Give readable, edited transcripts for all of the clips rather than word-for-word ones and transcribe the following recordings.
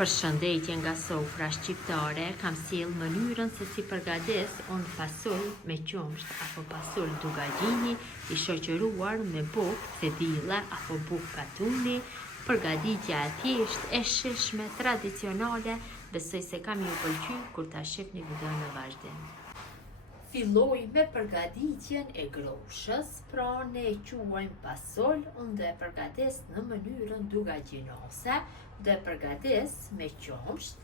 Përshëndetje nga sofra shqiptare, kam sjell mënyrën se si përgatis unë fasol me qumsht apo fasol dugagjini i shoqëruar me bukë cedille apo bukë katuni. Përgatitja e thjesht e shishme, tradicionale, besoj se kam ju pëlqy kur ta shihni video në vazhdim. Filloj me përgatitjen e groshës, pra ne e quajmë fasol, unë dhe përgatis në mënyrën dugagjinose, dhe përgatis me qumsht.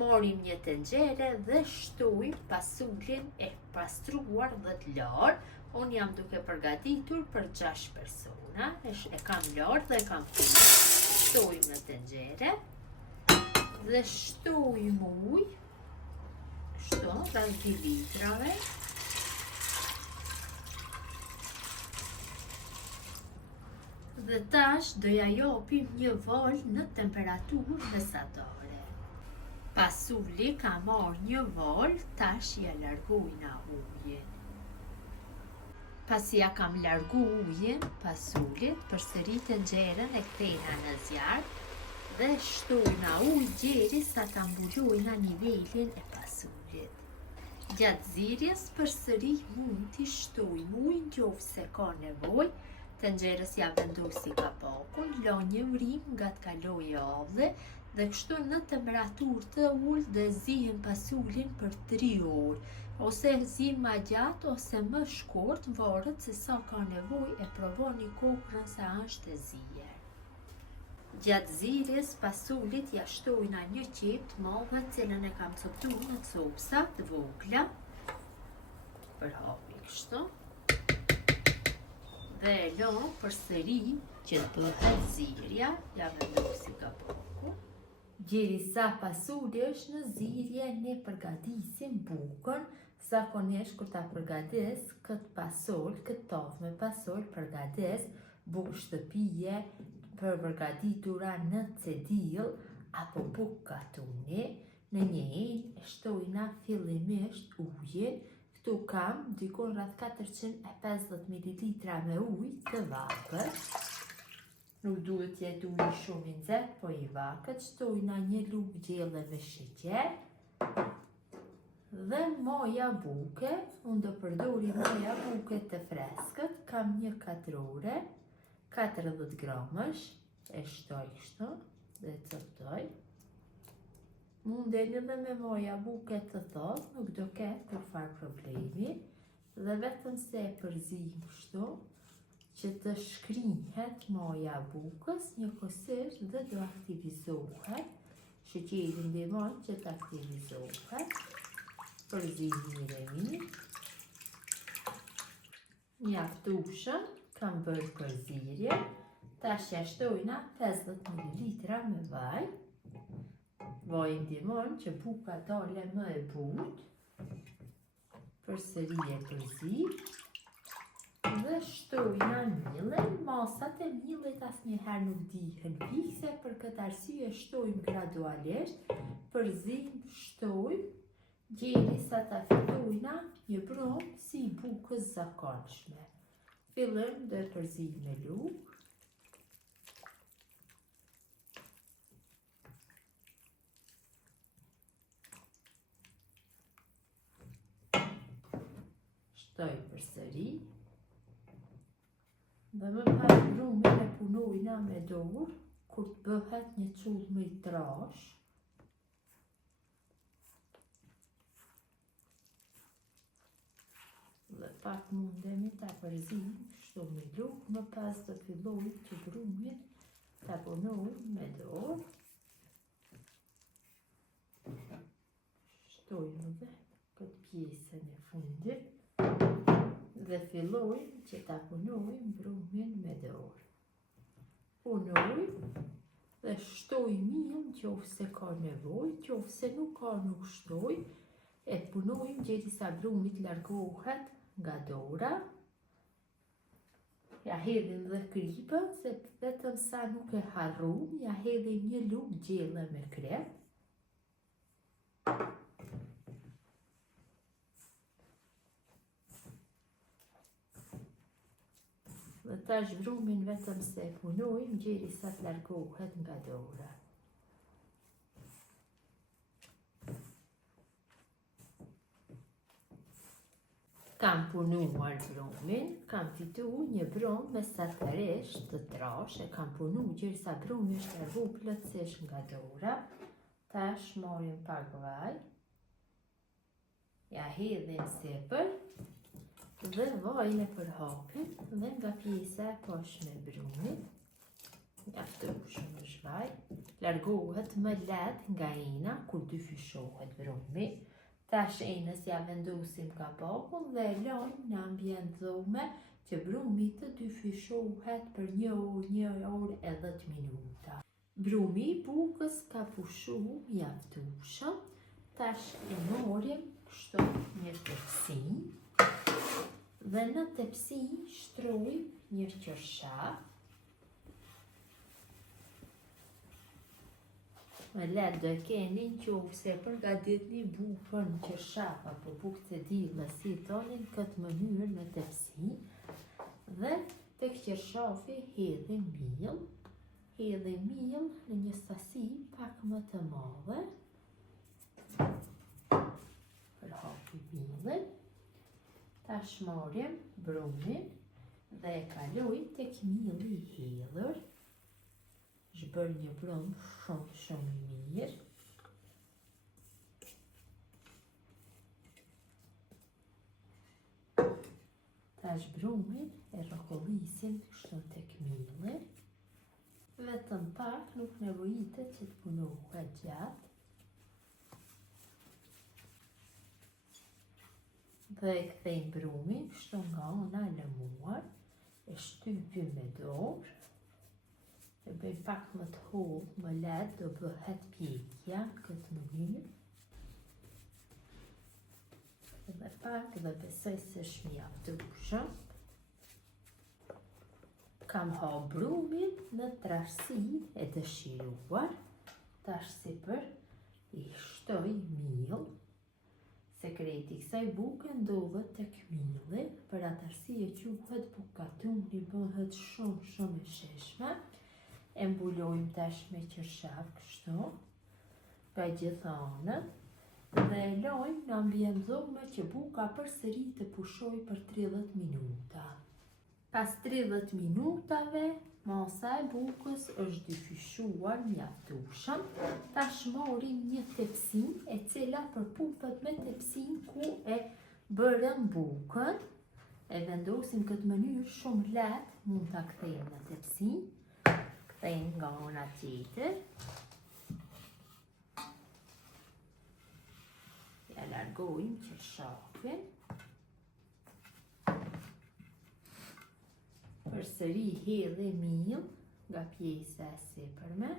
Morim një tenxhere dhe shtojmë fasulin e pastruar dhe të larë. Unë jam duke përgatitur për 6 persona, e kam larë dhe kam fillë. Shtojmë në tenxhere dhe shtojmë ujë, rreth 2 litrave. Dhe tash do ja japim një val në temperaturë mesatare. Pasuli ka marrë një val, tash ja largojna ujin. Pasi ja kam largu ujin pasulit, përsëri tenxherën e kthejna në zjarr dhe shtojna ujë deri sa ta mbulojna nivelin e pasulit. Gjatë zirjes përsëri mund t'i shtojmë ujë nëse ka nevojë. Tenxherës ja vendosi kapakun, la një vrim nga të kaloj e avdhe dhe kështu në temperaturë të ulët dhe zihen pasulin për 3 orë, ose zihen ma gjatë ose më shkurt, varet se sa ka nevojë e provoni kokrën se është e zier. Gjatë zirjes pasulit ja shtojna një qep të madhe, cilën e kam coptuar në copsa të vogla, për hapi kështu. Dhe e lëm përsëri që të bëhet zirja, ja vendosi kapakun. Derisa pasuli është në zirje, ne përgatisim bukën. Zakonisht kur ta përgatis këtë pasol, këtë tavë me pasol, përgatis bukë shtëpie, përgatitura në cedil apo bukë katuni. Në një herë e shtojna fillimisht ujin. Këtu kam dikon rreth 450 ml me ujë të vakët. Nuk duhet jetë ujë shumë i nxehtë, po i vakët. Shtojna një lugë gjelle me sheqer dhe moja buke. Unë do përdori moja buke të freskët. Kam një katrore, 40 gramësh, e shtoj kështu dhe coptoj. Munden edhe me moja buke të thotë, nuk do ketë kurfar problemi, dhe vetëm se e përzim kështu, që të shkrinhet moja bukës, njëkohësisht dhe do aktivizohet, sheqeri ndihmon që të aktivizohet, përzim mirë. Mjaftueshëm, kam bërë përzirje, tash ja shtojna 50 ml me vaj. Vaj ndihmon që buka dale më e butë, përsëri e përzim dhe shtojna millin. Masat e millit asnjëherë nuk dihen fikse, për këtë arsye shtojmë gradualisht, përzim shtojmë derisa ta fillojna një brumë si bukës zakonshme. Fillim do e përzim me lugë. Shtoj përsëri dhe më pas brumin e punojna me dorë kur të bëhet një cull më i trash. Dhe pak mundemi ta përzim kështu me lugë, më pas do filloj që brumin ta punoj me dorë. Shtojmë edhe këtë pjesën e fundit dhe fillojmë që ta punojmë brumin me dorë. Punojmë dhe shtojmë mirë nëse ka nevojë, nëse nuk ka nuk shtoj, e punojmë derisa brumi të largohet nga dora. Ja hedhim dhe kripën, se vetëm sa nuk e harrum, ja hedhim një lugë gjelle me krep. Dhe tash brumin vetëm se e punojmë derisa të largohet nga dora. Kam punuar brumin, kam fitu një brum mesatërisht të trash, e kam punu gjithsa brumi është erbu plotësisht nga dora. Tash morim pak vaj, ja hedhim sipër dhe vajin e përhapim dhe nga pjesa e poshtme e brumit. Mjaftueshëm është vaj, largohet më lehtë nga ena kur dyfishohet brumi. Tash enës ja vendosim kapakun dhe e lajm në ambient dhume që brumi të dyfishohet për 1 orë e 10 minuta. Brumi i bukës ka pushu mjaftueshëm. Tash e morim kështu një tepsi dhe në tepsi shtrojm një qershaf. Me letë do e keni në qovë se përgatitni bukën në qershaf apo bukë të dilla si tonin këtë mënyrë në tepsi dhe tek qershafi hedhim miell në një sasi pak më të madhe. Përhapim miellin. Tash marrim brumin dhe e kalojm tek mielli i hedhur. Është bërë një brum shumë i mirë. Tash brumin e rrokollisim kështu tek mielli. Vetëm pak, nuk nevojitet që të punohet gjatë. Dhe e kthejmë brumin kështu nga ana e lëmuar, e shtypim me dorë. E bëj pak më të hollë, më lehtë do bëhet pjekja në këtë mënyrë. Edhe pak dhe besoj se është mjaftueshëm. Kam ha brumin në trashësi e dëshiruar. Tash sipër i shtoj miell. Sekreti i kësaj buke ndodhet tek mielli, për atë arsye quhet bukatuni, bëhet shumë e sheshme. E mbulojmë tash me qershaf kështu, nga gjitha anët, dhe e lajmë në ambient dhume që buka përsëri të pushoj për 30 minuta. Pas 30 minutave, masa e bukës është dyfishuar mjaftueshëm. Tash morim një tepsi e cila përpufet me tepsin ku e bërëm bukën. E vendosim këtë mënyrë shumë lehtë, mund ta kthejmë në tepsi. Kthejmë nga ana tjetër. Ja largojmë qershafin. Përsëri hedhim miell nga pjesa e sipërme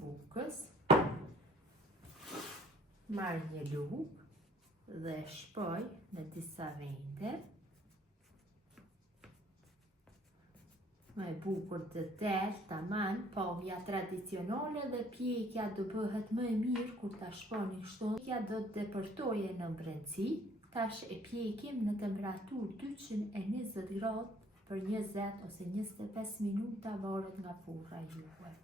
bukës. Marr një lugë dhe shpoj në disa vende. Me bukur të del, taman, pamja tradicionale dhe pjekja do bëhet më e mirë kur ta shponi kështu. Pjekja do të depërtoje në brendësi. Tash e pjekim në temperaturë 220 gradë për 20 ose 25 minuta varet nga furra juaj.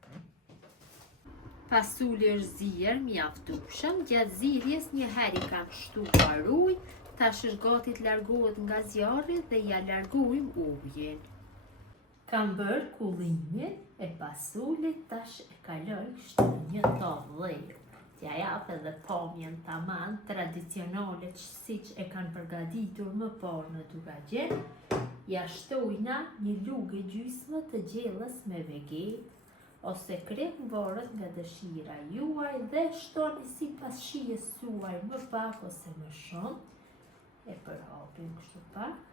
Pasuli është zier mjaftueshëm. Gjatë zirjes një herë i kam shtuar ujë. Tash është gati të largohet nga zjarri dhe ja largojmë ujin. Kam bërë kullimin e pasulit, tash e kaloj kështu një tavë. T'ja jap edhe pamjen taman tradicionale siç e kanë përgatitur më parë në Dugagjen. Ja shtojna një lugë gjysmë të gjellës me vegetë ose krem, varet nga dëshira juaj dhe shtoni sipas shijes suaj më pak ose më shumë. E përhapim kështu pak.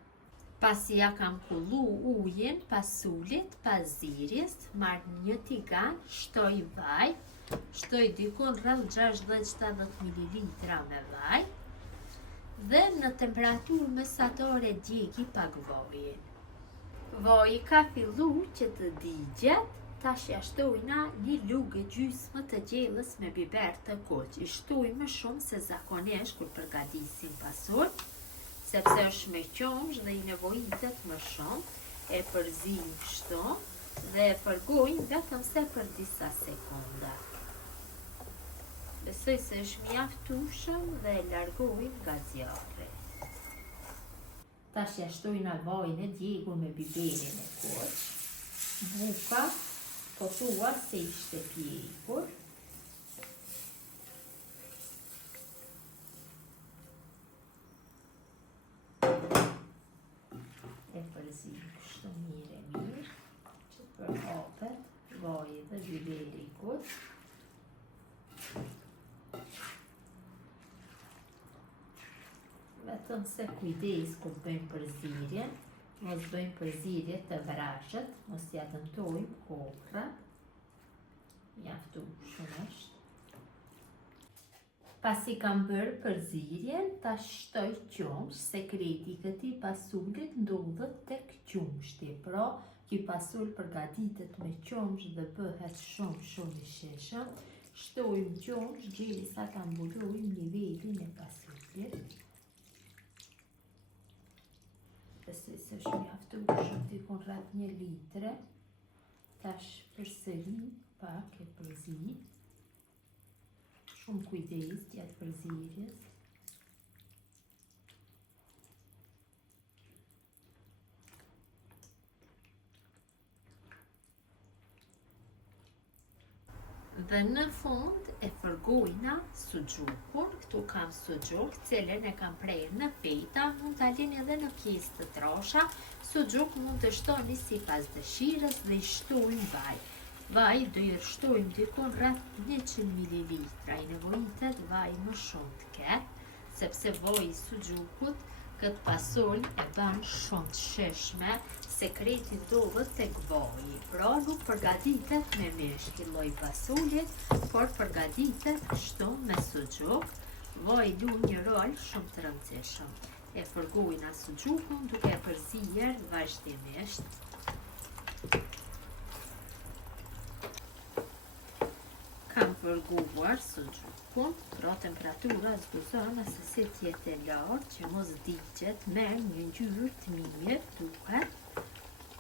Pasi ja kam kullu ujin pasulit pas zirjes, marr një tigan, shtoj vaj, shtoj dikon rreth 60-70 ml me vaj dhe në temperaturë mesatare djegi pak vajin. Vaji ka fillu që të digjet, tash ja shtojna një lugë gjysmë të gjellës me biber të kuq. I shtoj më shumë se zakonisht kur përgatisim pasur, sepse është me qumsh dhe i nevojitet më shumë. E përzim kështu dhe e përgojmë vetëm se për disa sekonda. Besoj se është mjaftueshëm dhe e largojmë nga zjarri. Tash ja shtojna vajin e djegur me biberin e koq. Buka po thua se ishte pjekur. E përzim kështu mirë që të përhapet vaji dhe biberi i koq. Vetëm se kujdes kur bëjmë përzirjen, mos bëjmë përzirje të vrashët, mos ja dëmtojmë kokra. Mjaftu shumë është. Pasi kam bërë përzirjen, ta shtoj qumsh, sekreti i këtij pasulit ndodhet tek qumshti. Pra, ky pasul përgatitet me qumsh dhe bëhet shumë i sheshëm. Shtojmë qumsh derisa ta mbulojmë nivelin e pasulit. Besoj se është mjaftueshëm, dikon rreth 1 litre. Tash përsëri pak e përzi. Shumë kujdes gjatë përzirjes. Dhe në fund e fërgojna suxhukun. Këtu kam suxhuk, cilën e kam prerë në feta, mund ta lini edhe në pjesë të trasha. Suxhuk mund të shtoni sipas dëshirës dhe i shtojmë vaj. Vaj do i shtojmë dikon rreth 100 ml. I nevojitet vaj më shumë të ketë, sepse vaji i suxhukut këtë pasol e bën shumë të sheshme. Sekreti ndodhet tek vaji, pra nuk përgatitet me mish ky lloj pasuli, por përgatitet kështu me suxhuk. Vaji luan një rol shumë të rëndësishëm. E fërgojna suxhukun duke e përzierë vazhdimisht. Kam fërguar suxhukun, pra temperatura zbuzon nëse si tjetë e lartë që mos digjet, merr një ngjyrë të mirë duket.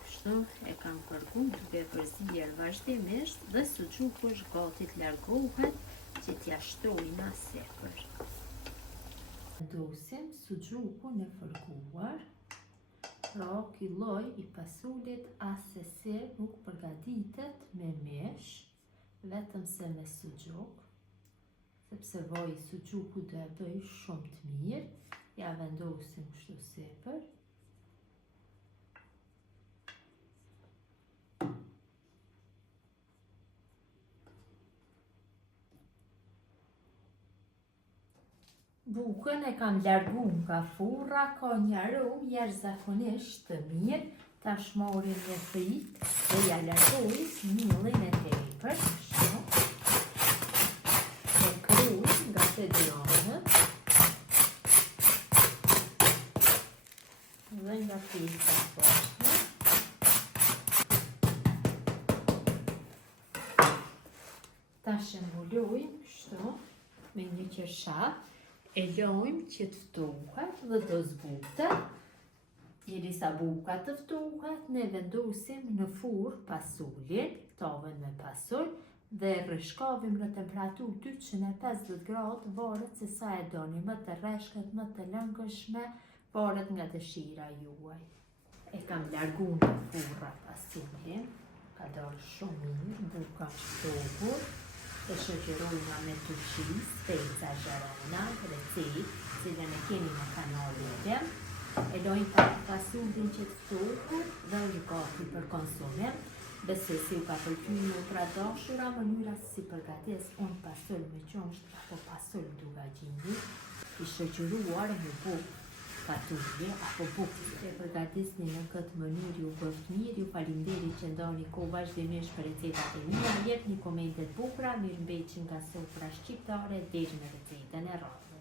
Kështu e kam fërgu duke e përzierë vazhdimisht dhe suxhuku është gati të largohet që t'ja shtojna sipër. Vendosim suxhukun e fërguar. Pra ky lloj i pasulit asesi nuk përgatitet me mish, vetëm se me suxhuk, sepse vaji i suxhukut do e bëj shumë të mirë. Ja vendosim kështu sipër. Bukën e kam largu nga furra, ka një aromë jashtëzakonisht të mirë. Tash marrim një frik dhe ja largoj millin e tepër. E kryj nga të gjanët dhe nga pjesa poshtë. Tash e mbulojmë kështu me një qershat. E lojmë që të ftohet dhe do zbutet. Derisa buka të ftohet, ne vendosim në furrë pasulin, tavën me pasul, dhe rreshkavim në temperaturë 250 gradë, varet se sa e doni, më të rreshkët, më të lëngëshme, varet nga dëshira juaj. E kam largu në furra pasulin, ka dalë shumë mirë, buka shtohur. E shoqërojna me turqis, speca zharana, recetë, cilën e keni në kanalin tim. E lojmë pak pasullin që të ftohur dhe është gati për konsumim. Besoj se ju ka pëlqyer motra dashura mënyra si përgatis unë pasull me qumsht apo pasull dugagjini, i shoqëruar me bukë patulje apo bukë. E përgatisni në këtë mënyrë ju bëft mirë, ju faleminderit që ndani kohë vazhdimisht për recetat e mia, jepni komente të bukura, mirëmbëjtje nga sofra shqiptare deri në recetën e radhës.